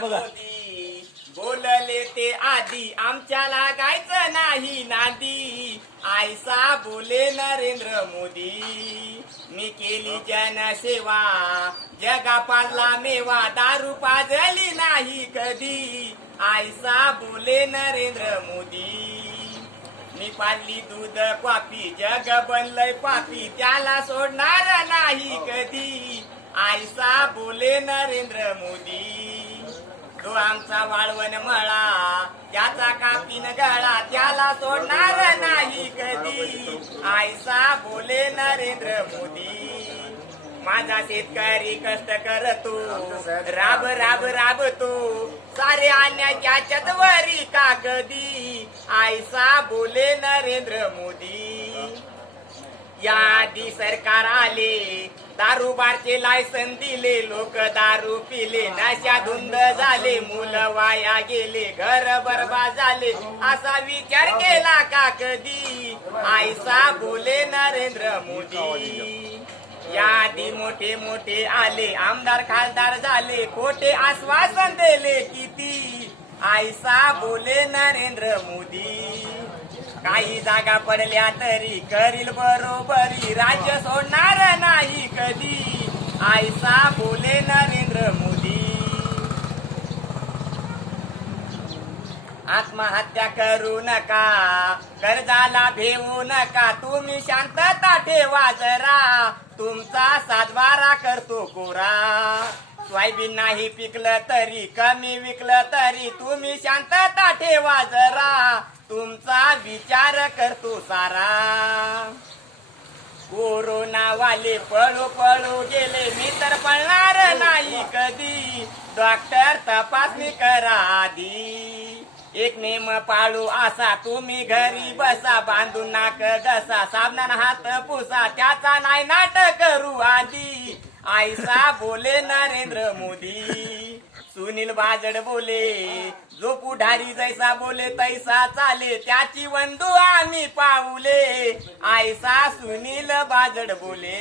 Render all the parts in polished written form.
मोदी बोलले ते आधी आमच्याला गायचं नाही नांदी. आयसा बोले नरेंद्र मोदी, मी केली जनसेवा जगा पाजला मेवा, दारू पाजली नाही कधी. आयसा बोले नरेंद्र मोदी, मी पाजली दूध कॉफी जग बनलंय पापी, त्याला सोडणार नाही कधी. आयसा बोले नरेंद्र मोदी, तो आमचा वाळवण मळा त्याचा कापीन गळा, त्याला सोडणार नाही कधी. आयसा बोले नरेंद्र मोदी, माझा शेतकरी कष्ट करतो राब राब राबतो, सारे आणण्याच्या चतवरी कागदी. आयसा बोले नरेंद्र मोदी, यादी सरकार आले दारू बारचे लायसन दिले, लोक दारू पिले नशा धुंद झाले, मुलं वाया गेले घर बरबाद झाले, असा विचार केला का कधी. आयसा बोले नरेंद्र मोदी, यादी मोठे मोठे आले आमदार खासदार झाले, खोटे आश्वासन दिले किती. आयसा बोले नरेंद्र मोदी, काही जागा पडल्या तरी करील बरोबरी, राज्य सोडणार नाही कधी. आयसा बोले नरेंद्र मोदी, आत्महत्या करू नका कर्जाला भेवू नका, तुम्ही शांतता ठेवा जरा, तुमचा सातबारा करतो कोरा. सोयाबीन नाही पिकलं तरी कमी विकलं तरी, तुम्ही शांतता ठेवा जरा, तुमचा विचार करतो सारा. कोरोना वाले पळू पळू गेले, मी तर पळणार नाही कधी, डॉक्टर तपासणी करा आधी. एक नेम पाळू असा, तुम्ही घरी बसा बांधून नाक घसा, साबणान हात पुसा त्याचा नाही नाटक करू आधी. आयसा बोले नरेंद्र मोदी, सुनील बाजड बोले जो पुढारी जैसा बोले तैसा चाले, त्याची वंदू आम्ही पाऊले. आयसा सुनील बाजड बोले.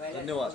धन्यवाद.